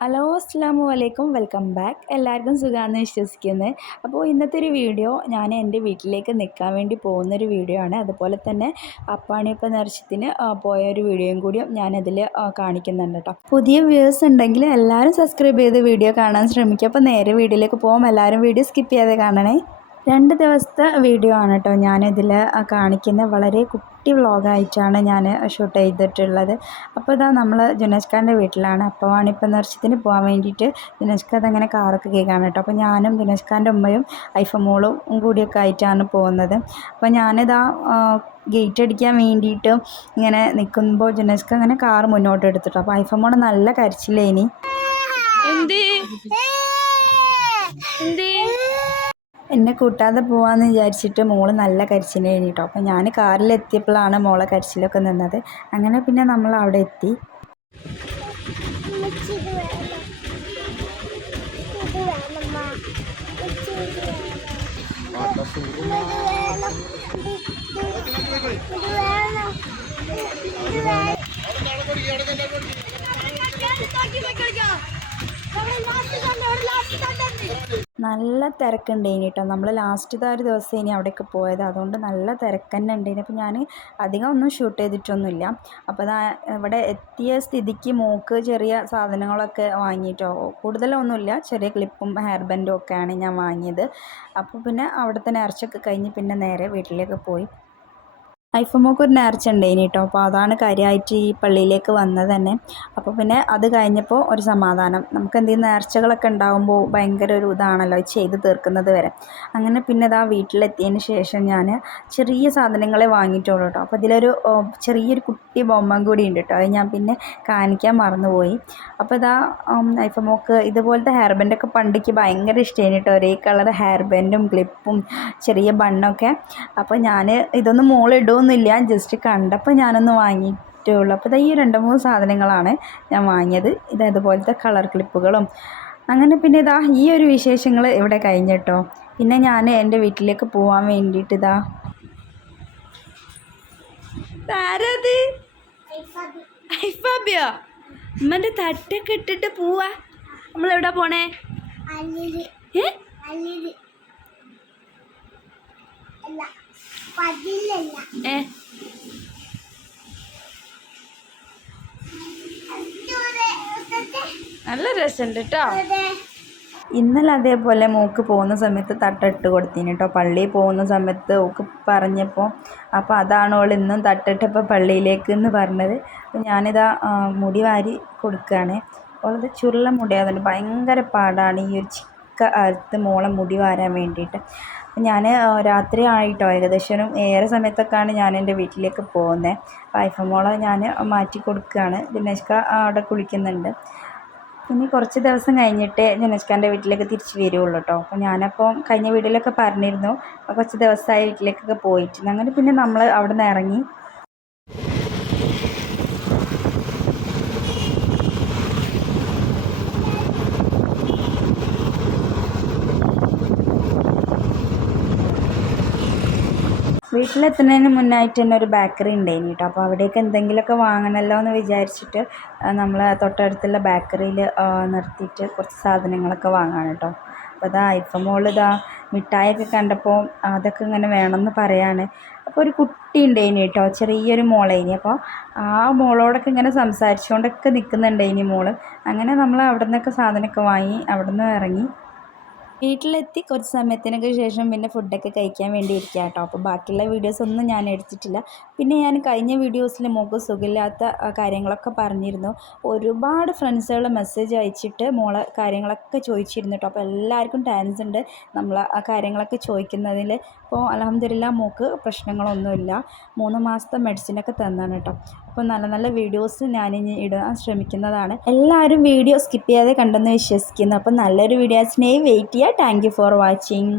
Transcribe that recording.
Hello അസ്സാം വലൈക്കും welcome back. എല്ലാവർക്കും സുഖമാണെന്ന് വിശ്വസിക്കുന്നത് അപ്പോൾ ഇന്നത്തെ ഒരു വീഡിയോ ഞാൻ എന്റെ വീട്ടിലേക്ക് നിൽക്കാൻ വേണ്ടി പോകുന്നൊരു വീഡിയോ ആണ്. അതുപോലെ തന്നെ അപ്പാണിയപ്പ നർശത്തിന് പോയ ഒരു വീഡിയോയും കൂടിയും ഞാനതിൽ കാണിക്കുന്നുണ്ട് കേട്ടോ. പുതിയ വ്യൂസ് ഉണ്ടെങ്കിൽ എല്ലാവരും സബ്സ്ക്രൈബ് ചെയ്ത് വീഡിയോ കാണാൻ ശ്രമിക്കുക. അപ്പോൾ നേരെ വീഡിയോയിലേക്ക് പോകും എല്ലാവരും വീഡിയോ സ്കിപ്പ് ചെയ്യാതെ കാണണേ. രണ്ട് ദിവസത്തെ വീഡിയോ ആണ് കേട്ടോ ഞാനിതിൽ കാണിക്കുന്ന വളരെ കുട്ടി വ്ളോഗായിട്ടാണ് ഞാൻ ഷൂട്ട് ചെയ്തിട്ടുള്ളത്. അപ്പോൾ ഇതാ നമ്മൾ ജുനേഷ് ഖാന്റെ വീട്ടിലാണ്. അപ്പോൾ ആണിപ്പോൾ നർശത്തിന് പോകാൻ വേണ്ടിയിട്ട് ഖാൻ അതങ്ങനെ കാറൊക്കെ കേൾക്കാണ് കേട്ടോ അപ്പോൾ ഞാനും ജുനേഷ് ഖാന്റെ ഉമ്മയും ഐഫമോളും കൂടിയൊക്കെ ആയിട്ടാണ് പോകുന്നത്. അപ്പോൾ ഞാനിതാ ഗേറ്റ് അടിക്കാൻ വേണ്ടിയിട്ട് ഇങ്ങനെ നിൽക്കുമ്പോൾ ജുനേഷ്ക അങ്ങനെ കാർ മുന്നോട്ട് എടുത്തിട്ടു അപ്പോൾ ഐഫ ഐഫമോൾ നല്ല കരച്ചില്ലേ ഇനി എന്ത്? എന്നെ കൂട്ടാതെ പോവാന്ന് വിചാരിച്ചിട്ട് മോൾ നല്ല കരച്ചിൽ കഴിഞ്ഞിട്ടോ. അപ്പം ഞാൻ കാറിലെത്തിയപ്പോഴാണ് മോളെ കരച്ചിലൊക്കെ നിന്നത്. അങ്ങനെ പിന്നെ നമ്മൾ അവിടെ എത്തി. നല്ല തിരക്കുണ്ടേനി കേട്ടോ നമ്മൾ ലാസ്റ്റത്തെ ഒരു ദിവസം ഇനി അവിടേക്ക് പോയത്. അതുകൊണ്ട് നല്ല തിരക്ക് തന്നെ ഉണ്ടായിന്. അപ്പോൾ ഞാൻ അധികം ഒന്നും ഷൂട്ട് ചെയ്തിട്ടൊന്നുമില്ല. അപ്പോൾ അതാ ഇവിടെ എത്തിയ സ്ഥിതിക്ക് മോക്ക് ചെറിയ സാധനങ്ങളൊക്കെ വാങ്ങിയിട്ടോ. കൂടുതലൊന്നുമില്ല. ചെറിയ ക്ലിപ്പും ഹെയർ ബാൻഡും ഒക്കെയാണ് ഞാൻ വാങ്ങിയത്. അപ്പോൾ പിന്നെ അവിടെ തന്നെ ഇറച്ചൊക്കെ കഴിഞ്ഞ് പിന്നെ നേരെ വീട്ടിലേക്ക് പോയി. ഐഫമോക്ക് ഒരു നേർച്ച ഉണ്ടായിന് കേട്ടോ അപ്പോൾ അതാണ് കാര്യമായിട്ട് ഈ പള്ളിയിലേക്ക് വന്നത് തന്നെ. അപ്പോൾ പിന്നെ അത് കഴിഞ്ഞപ്പോൾ ഒരു സമാധാനം. നമുക്ക് എന്തെങ്കിലും നേർച്ചകളൊക്കെ ഉണ്ടാകുമ്പോൾ ഭയങ്കര ഒരു ഇതാണല്ലോ ചെയ്ത് തീർക്കുന്നത് വരെ. അങ്ങനെ പിന്നെ ഇതാ വീട്ടിലെത്തിയതിന് ശേഷം ഞാൻ ചെറിയ സാധനങ്ങളെ വാങ്ങിയിട്ടുള്ളൂ കേട്ടോ അപ്പോൾ ഇതിലൊരു ചെറിയൊരു കുട്ടി ബൊമ്മ കൂടി ഉണ്ട് കേട്ടോ അത് ഞാൻ പിന്നെ കാണിക്കാൻ മറന്നുപോയി. അപ്പോൾ ഇതാ ഐഫമോക്ക് ഇതുപോലത്തെ ഹെയർ ബാൻഡൊക്കെ പണ്ടിക്ക് ഭയങ്കര ഇഷ്ടമാണ് കേട്ടോ ഒരേ കളർ ഹെയർ ബാൻഡും ക്ലിപ്പും ചെറിയ ബണ്ണൊക്കെ. അപ്പോൾ ഞാൻ ഇതൊന്നും മോളിടുമെന്ന് ഒന്നുമില്ല ജസ്റ്റ് കണ്ടപ്പോൾ ഞാനൊന്ന് വാങ്ങിയിട്ടുള്ളൂ. അപ്പോൾ ഈ രണ്ട് മൂന്ന് സാധനങ്ങളാണ് ഞാൻ വാങ്ങിയത്. ഇത് അതുപോലത്തെ കളർ ക്ലിപ്പുകളും അങ്ങനെ പിന്നെ ഇതാ ഈ ഒരു വിശേഷങ്ങൾ ഇവിടെ കഴിഞ്ഞിട്ടോ. പിന്നെ ഞാൻ എന്റെ വീട്ടിലേക്ക് പോകാൻ വേണ്ടിയിട്ട് ഇതാ ആരത് ഐഫാബിയോ അമ്മന്റെ തട്ടൊക്കെ ഇട്ടിട്ട് പോവാ. നമ്മളെവിടെ പോണേ? ഏ? ഏ? നല്ല രസമുണ്ട് കേട്ടോ ഇന്നലെ അതേപോലെ മൂക്ക് പോകുന്ന സമയത്ത് തട്ടിട്ട് കൊടുത്തിന് കേട്ടോ പള്ളിയിൽ പോകുന്ന സമയത്ത് ഓക്ക് പറഞ്ഞപ്പോൾ അപ്പോൾ അതാണ് ഓൾ ഇന്നും തട്ടിട്ടപ്പോൾ പള്ളിയിലേക്ക് എന്ന് പറഞ്ഞത്. അപ്പോൾ ഞാനിതാ മുടി വാരി കൊടുക്കുകയാണ് ഓളത് ചുരുള മുടിയാതുണ്ട് ഭയങ്കര പാടാണ് ഈ ഒരു ചിക്ക അറുത്ത് മോളെ മുടി വാരാൻ വേണ്ടിയിട്ട്. ഞാൻ രാത്രി ആയിട്ടോ ഏകദേശം ഏറെ സമയത്തൊക്കെയാണ് ഞാൻ എന്റെ വീട്ടിലേക്ക് പോകുന്നത് അപ്പോൾ ഐഫമോളെ ഞാൻ മാറ്റി കൊടുക്കുകയാണ്. ദിനേഷ്ക അവിടെ കുളിക്കുന്നുണ്ട്. ഇനി കുറച്ച് ദിവസം കഴിഞ്ഞിട്ട് ജനസ്കാന്റെ വീട്ടിലേക്ക് തിരിച്ച് വരുള്ളൂ കേട്ടോ അപ്പോൾ ഞാനപ്പോൾ കഴിഞ്ഞ വീട്ടിലൊക്കെ പറഞ്ഞിരുന്നു. കുറച്ച് ദിവസമായി വീട്ടിലേക്കൊക്കെ പോയിട്ട്. അങ്ങനെ പിന്നെ നമ്മൾ അവിടെ നിന്ന് ഇറങ്ങി വീട്ടിലെത്തുന്നതിന് മുന്നായിട്ട് തന്നെ ഒരു ബേക്കറി ഉണ്ടായിന് കേട്ടോ അപ്പോൾ അവിടേക്ക് എന്തെങ്കിലുമൊക്കെ വാങ്ങണമല്ലോ എന്ന് വിചാരിച്ചിട്ട് നമ്മൾ തൊട്ടടുത്തുള്ള ബേക്കറിയിൽ നിർത്തിയിട്ട് കുറച്ച് സാധനങ്ങളൊക്കെ വാങ്ങാണ് കേട്ടോ അപ്പോൾ അതാ ഇപ്പം മോൾ മിഠായിയൊക്കെ കണ്ടപ്പോൾ അതൊക്കെ ഇങ്ങനെ വേണമെന്ന് പറയാണ്. അപ്പോൾ ഒരു കുട്ടി ഉണ്ടായിന് കേട്ടോ ചെറിയൊരു മോളേനി. അപ്പോൾ ആ മോളോടൊക്കെ ഇങ്ങനെ സംസാരിച്ചുകൊണ്ടൊക്കെ നിൽക്കുന്നുണ്ടായിനി മോൾ അങ്ങനെ നമ്മൾ അവിടെ നിന്നൊക്കെ സാധനമൊക്കെ വാങ്ങി അവിടെ നിന്ന് ഇറങ്ങി വീട്ടിലെത്തി കുറച്ച് സമയത്തിനൊക്കെ ശേഷം പിന്നെ ഫുഡൊക്കെ കഴിക്കാൻ വേണ്ടി ഇരിക്കുക കേട്ടോ അപ്പോൾ ബാക്കിയുള്ള വീഡിയോസ് ഒന്നും ഞാൻ എടുത്തിട്ടില്ല. പിന്നെ ഞാൻ കഴിഞ്ഞ വീഡിയോസിൽ മോൾക്ക് സുഖമില്ലാത്ത കാര്യങ്ങളൊക്കെ പറഞ്ഞിരുന്നു. ഒരുപാട് ഫ്രണ്ട്സുകൾ മെസ്സേജ് അയച്ചിട്ട് മോളെ കാര്യങ്ങളൊക്കെ ചോദിച്ചിരുന്നു കേട്ടോ അപ്പോൾ എല്ലാവർക്കും ടാൻസ് ഉണ്ട്. നമ്മൾ ആ കാര്യങ്ങളൊക്കെ ചോദിക്കുന്നതിൽ അപ്പോൾ അലഹമ്മദില്ല മോൾക്ക് പ്രശ്നങ്ങളൊന്നുമില്ല. മൂന്ന് മാസത്തെ മെഡിസിനൊക്കെ തന്നാണ് കേട്ടോ അപ്പോൾ നല്ല നല്ല വീഡിയോസ് ഞാനിനി ഇടാൻ ശ്രമിക്കുന്നതാണ്. എല്ലാവരും വീഡിയോ സ്കിപ്പ് ചെയ്യാതെ കണ്ടെന്ന് വിശ്വസിക്കുന്നു. അപ്പോൾ നല്ലൊരു വീഡിയോസിനെയും വെയിറ്റ് ചെയ്യുക. Thank for watching